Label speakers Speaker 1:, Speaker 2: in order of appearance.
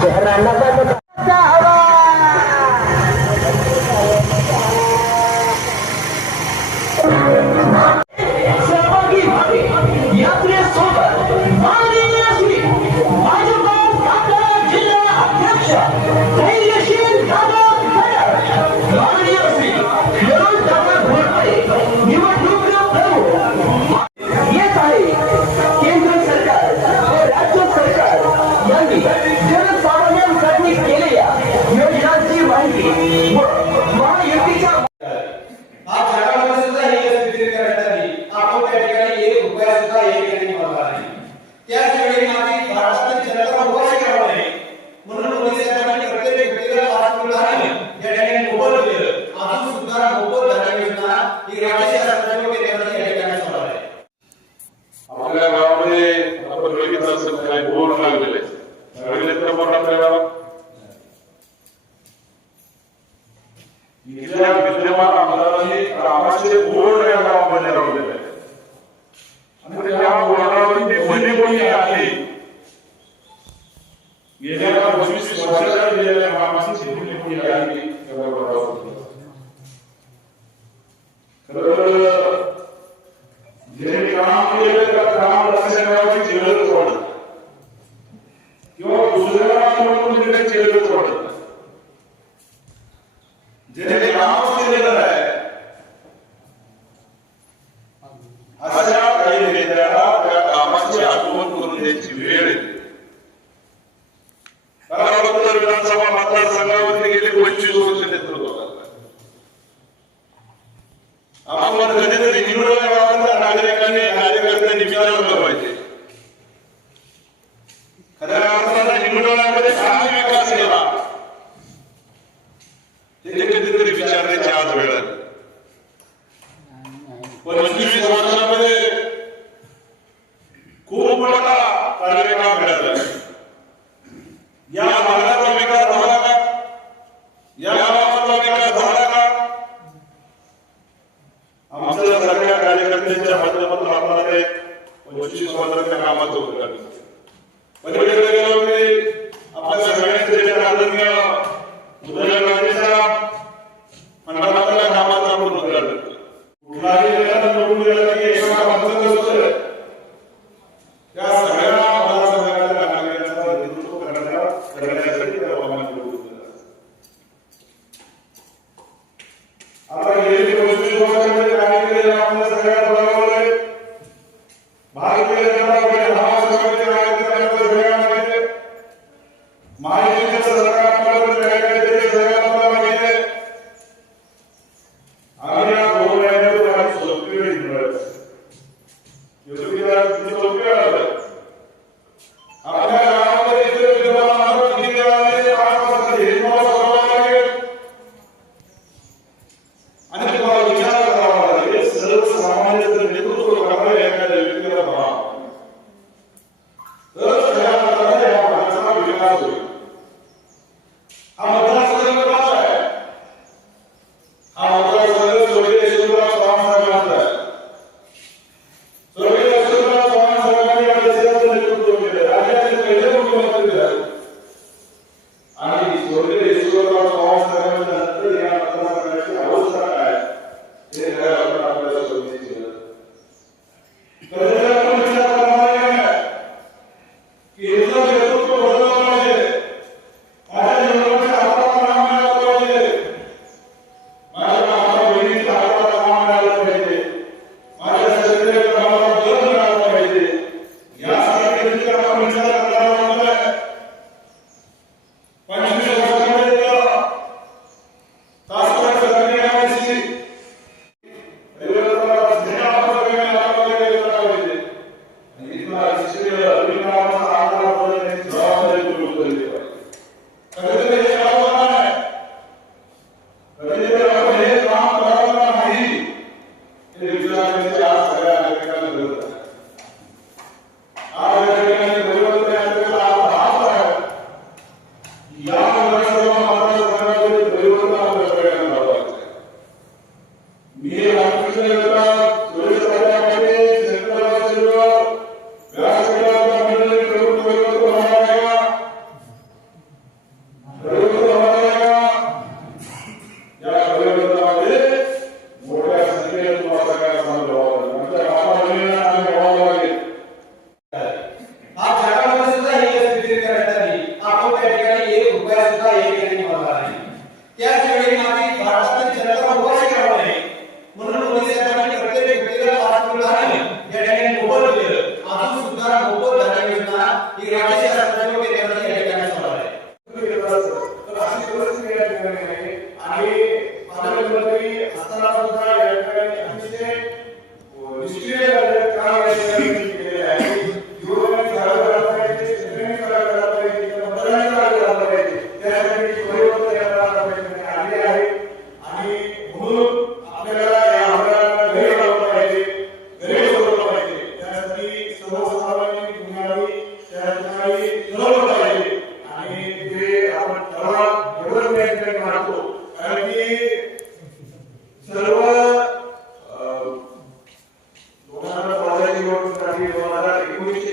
Speaker 1: चेहरा What हे आहे
Speaker 2: गेल्या पंचवीस वर्षाच्या गेलेल्या कामाची शेती मोठी आहे जे काम केलं त्या काम लक्ष ठेवायची जेवढच वाढत किंवा दुसऱ्या म्हणून तिथे जेवढच वाढत जे काम केलेलं आहे अशा काही नेत्याला नावाची आठवण करून द्यायची वेळ कारण उत्तर विधानसभा मतदारसंघावरती गेले पंचवीस वर्ष नेतृत्व आपण कधीतरी हिंदुळ्या गावातल्या नागरिकांनी कार्यकर्त्यांनी विचारलं पाहिजे खऱ्या अर्थानं हिंदुळ्यामध्ये काय विकास केला. हे कधीतरी विचारण्याची आज वेळ आली. ಭಾರತೀಯ ಜನತಾ ಪಕ್ಷದ ಹಣಕಾಸು ಸಮಿತಿ ನಾಯಕತ್ವ ಸರ್ಕಾರವಾಗಿದೆ ಮಾಹಿತಿ ಸರ್ಕಾರ ಸರ್ಕಾರವಾಗಿದೆ
Speaker 3: ಆದರೆ ನಾವು ಹೋರಾಡಲು supreme I'm the. Thank you.